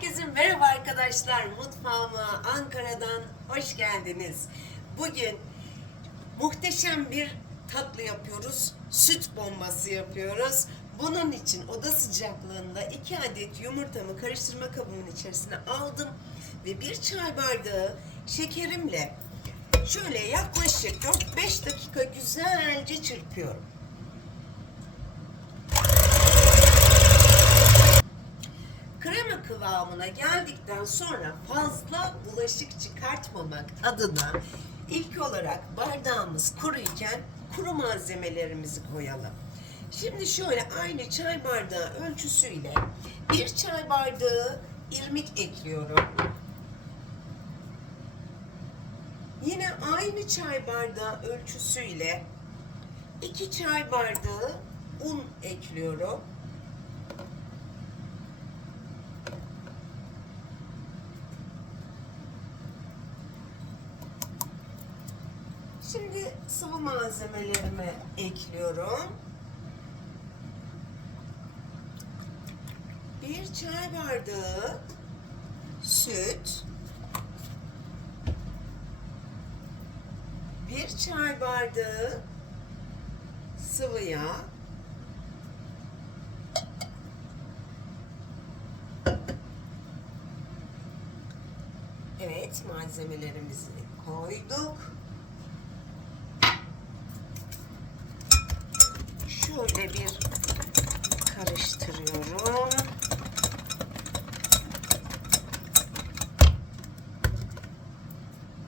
Herkese merhaba arkadaşlar. Mutfağıma Ankara'dan hoş geldiniz. Bugün muhteşem bir tatlı yapıyoruz. Süt bombası yapıyoruz. Bunun için oda sıcaklığında 2 adet yumurtamı karıştırma kabımın içerisine aldım ve bir çay bardağı şekerimle şöyle yaklaşık 4-5 dakika güzelce çırpıyorum. krema kıvamına geldikten sonra fazla bulaşık çıkartmamak adına ilk olarak bardağımız kuruyken kuru malzemelerimizi koyalım. Şimdi şöyle aynı çay bardağı ölçüsüyle bir çay bardağı irmik ekliyorum. Yine aynı çay bardağı ölçüsüyle iki çay bardağı un ekliyorum. Şimdi sıvı malzemelerimi ekliyorum. Bir çay bardağı süt. Bir çay bardağı sıvı yağ. Evet malzemelerimizi koyduk. Şöyle bir karıştırıyorum.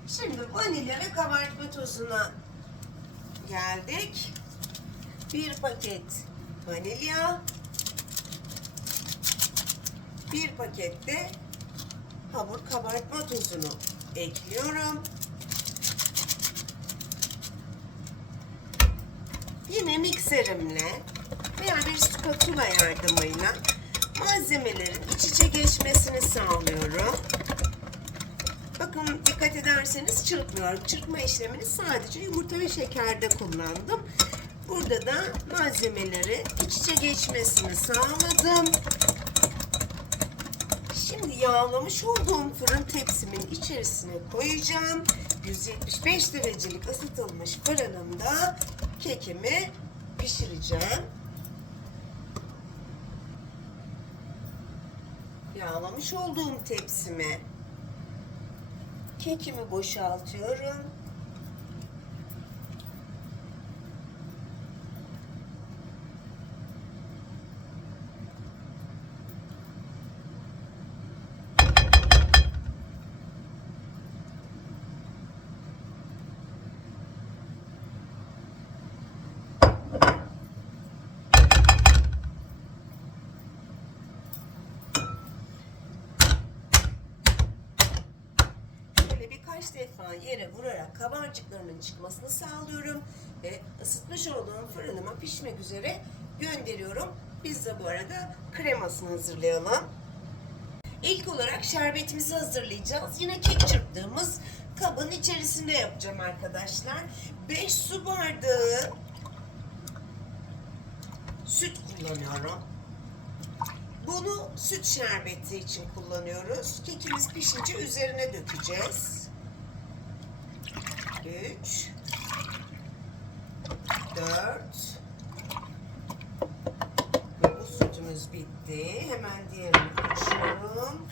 Şimdi vanilya ve kabartma tozuna geldik. Bir paket vanilya. Bir paket de hamur kabartma tozunu ekliyorum. Yine mikserimle veya bir spatula yardımıyla malzemelerin iç içe geçmesini sağlıyorum. Bakın dikkat ederseniz çırpmıyorum. Çırpma işlemini sadece yumurta ve şekerde kullandım. Burada da malzemeleri iç içe geçmesini sağladım. Şimdi yağlamış olduğum fırın tepsimin içerisine koyacağım. 175 derecelik ısıtılmış fırınımda kekimi pişireceğim. Yağlamış olduğum tepsime kekimi boşaltıyorum. Şöyle birkaç defa yere vurarak kabarcıklarının çıkmasını sağlıyorum ve ısıtmış olduğum fırınıma pişmek üzere gönderiyorum. Biz de bu arada kremasını hazırlayalım. İlk olarak şerbetimizi hazırlayacağız. Yine kek çırptığımız kabın içerisinde yapacağım arkadaşlar. 5 su bardağı süt kullanıyorum. Bunu süt şerbeti için kullanıyoruz. Kekimiz pişince üzerine dökeceğiz. 3 4 Ve bu sütümüz bitti. Hemen diğerini açıyorum.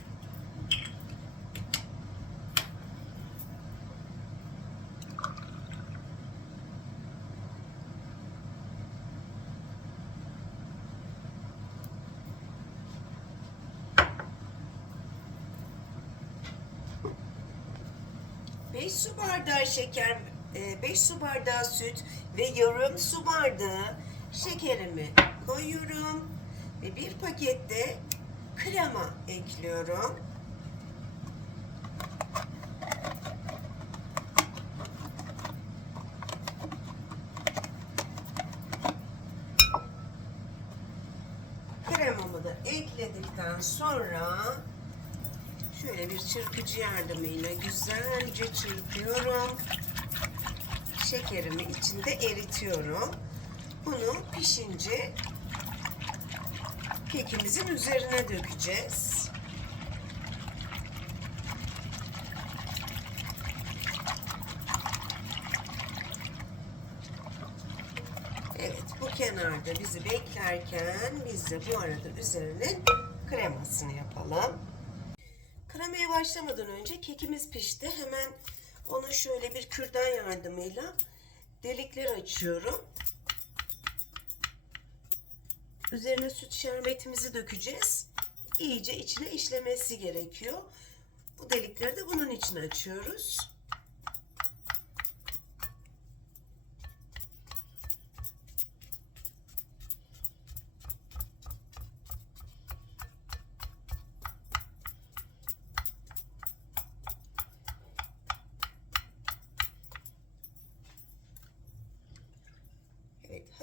Beş su bardağı şeker, 5 su bardağı süt ve yarım su bardağı şekerimi koyuyorum. Ve bir pakette krema ekliyorum. Şöyle bir çırpıcı yardımıyla güzelce çırpıyorum. Şekerimi içinde eritiyorum. Bunu pişince kekimizin üzerine dökeceğiz. Evet bu kenarda bizi beklerken biz de bu arada üzerine kremasını yapalım. Başlamadan önce kekimiz pişti. Hemen ona şöyle bir kürdan yardımıyla delikler açıyorum. Üzerine süt şerbetimizi dökeceğiz. İyice içine işlemesi gerekiyor. Bu delikleri de bunun için açıyoruz.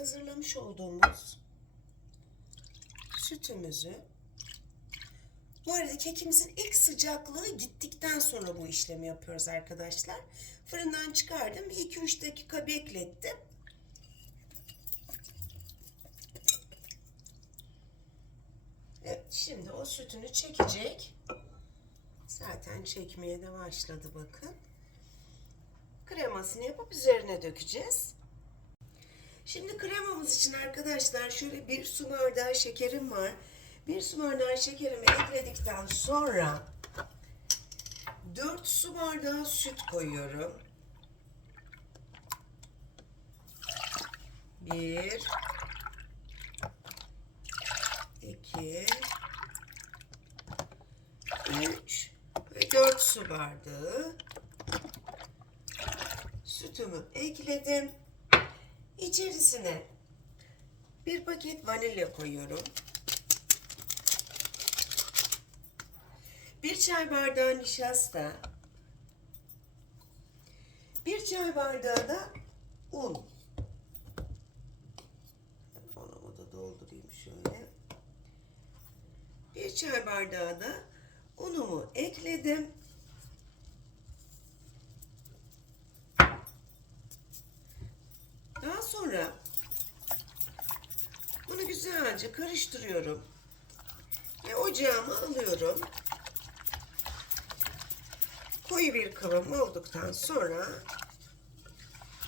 Hazırlamış olduğumuz sütümüzü bu arada kekimizin ilk sıcaklığı gittikten sonra bu işlemi yapıyoruz arkadaşlar. Fırından çıkardım. Bir 2-3 dakika beklettim. Evet, şimdi o sütünü çekecek. Zaten çekmeye de başladı bakın. Kremasını yapıp üzerine dökeceğiz. Şimdi kremamız için arkadaşlar şöyle bir su bardağı şekerim var. Bir su bardağı şekerimi ekledikten sonra 4 su bardağı süt koyuyorum. 1 2 3 ve 4 su bardağı sütümü ekledim. İçerisine bir paket vanilya koyuyorum. Bir çay bardağı nişasta. Bir çay bardağı da un. Onu da doldurayım şöyle. Bir çay bardağı da unumu ekledim. Daha sonra bunu güzelce karıştırıyorum. Ve ocağıma alıyorum. Koyu bir kıvam olduktan sonra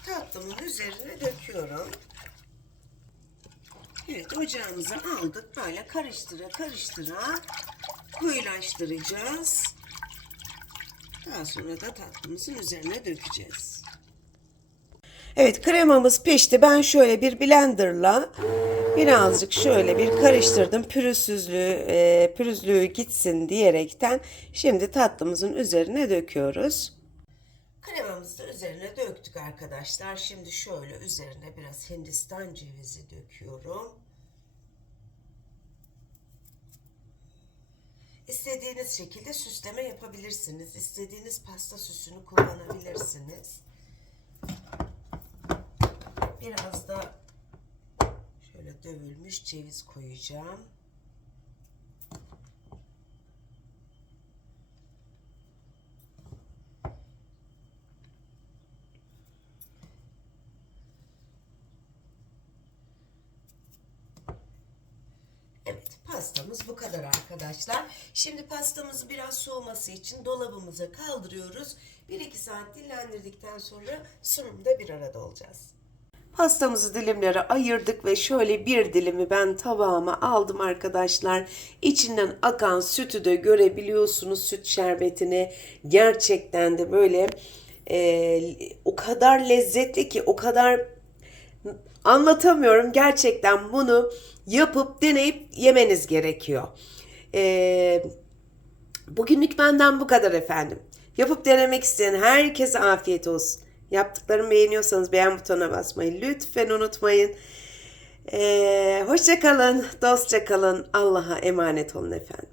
tatlımın üzerine döküyorum. Evet ocağımıza aldık. Böyle karıştıra karıştıra koyulaştıracağız. Daha sonra da tatlımızın üzerine dökeceğiz. Evet kremamız pişti. Ben şöyle bir blenderla birazcık şöyle bir karıştırdım. Pürüzsüzlüğü, e, pürüzlüğü gitsin diyerekten şimdi tatlımızın üzerine döküyoruz. Kremamızı da üzerine döktük arkadaşlar. Şimdi şöyle üzerine biraz hindistan cevizi döküyorum. İstediğiniz şekilde süsleme yapabilirsiniz. İstediğiniz pasta süsünü kullanabilirsiniz. Biraz da şöyle dövülmüş ceviz koyacağım. Evet pastamız bu kadar arkadaşlar. Şimdi pastamızı biraz soğuması için dolabımıza kaldırıyoruz. 1-2 saat dinlendirdikten sonra sunumda bir arada olacağız. Pastamızı dilimlere ayırdık ve şöyle bir dilimi ben tabağıma aldım arkadaşlar. İçinden akan sütü de görebiliyorsunuz süt şerbetini. Gerçekten de böyle e, o kadar lezzetli ki o kadar anlatamıyorum. Gerçekten bunu yapıp deneyip yemeniz gerekiyor. E, bugünlük benden bu kadar efendim. Yapıp denemek isteyen herkese afiyet olsun. Yaptıklarımı beğeniyorsanız beğen butonuna basmayı lütfen unutmayın. Ee, hoşça kalın, dostça kalın. Allah'a emanet olun efendim.